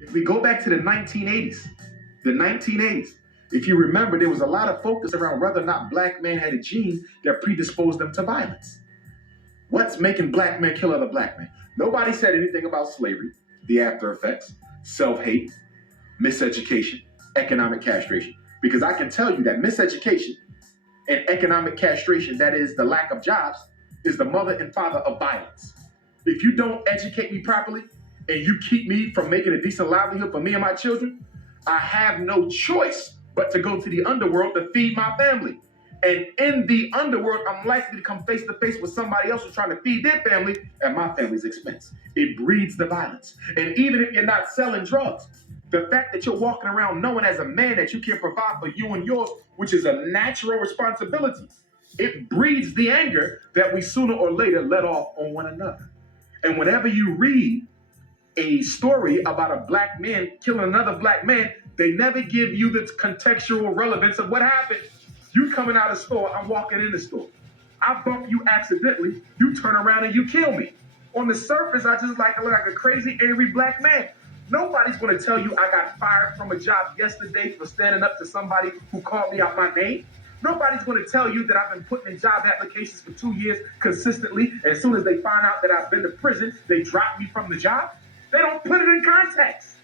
If we go back to the 1980s, if you remember, there was a lot of focus around whether or not black men had a gene that predisposed them to violence. What's making black men kill other black men? Nobody said anything about slavery, the after effects, self-hate, miseducation, economic castration. Because I can tell you that miseducation and economic castration, that is the lack of jobs, is the mother and father of violence. If you don't educate me properly and you keep me from making a decent livelihood for me and my children, I have no choice but to go to the underworld to feed my family. And in the underworld, I'm likely to come face to face with somebody else who's trying to feed their family at my family's expense. It breeds the violence. And even if you're not selling drugs, the fact that you're walking around knowing as a man that you can provide for you and yours, which is a natural responsibility, it breeds the anger that we sooner or later let off on one another. And whenever you read a story about a black man killing another black man, they never give you the contextual relevance of what happened. You coming out of the store, I'm walking in the store. I bump you accidentally, you turn around and you kill me. On the surface, I just look like a crazy, angry black man. Nobody's gonna tell you I got fired from a job yesterday for standing up to somebody who called me out my name. Nobody's gonna tell you that I've been putting in job applications for 2 years consistently. As soon as they find out that I've been to prison, they drop me from the job. They don't put it in context.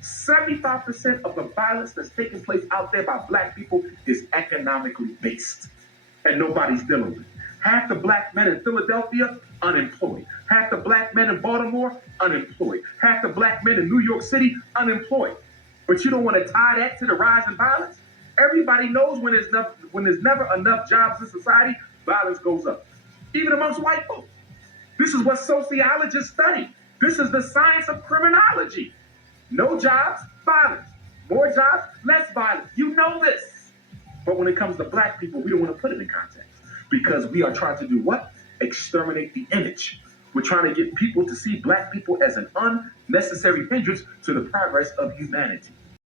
75% of the violence that's taking place out there by black people is economically based, and nobody's dealing with it. Half the black men in Philadelphia, unemployed. Half the black men in Baltimore, unemployed. Half the black men in New York City, unemployed. But you don't want to tie that to the rise in violence? Everybody knows when there's never enough jobs in society, violence goes up. Even amongst white folks. This is what sociologists study. This is the science of criminology. No jobs, violence. More jobs, less violence. You know this. But when it comes to black people, we don't want to put it in context because we are trying to do what? Exterminate the image. We're trying to get people to see black people as an unnecessary hindrance to the progress of humanity.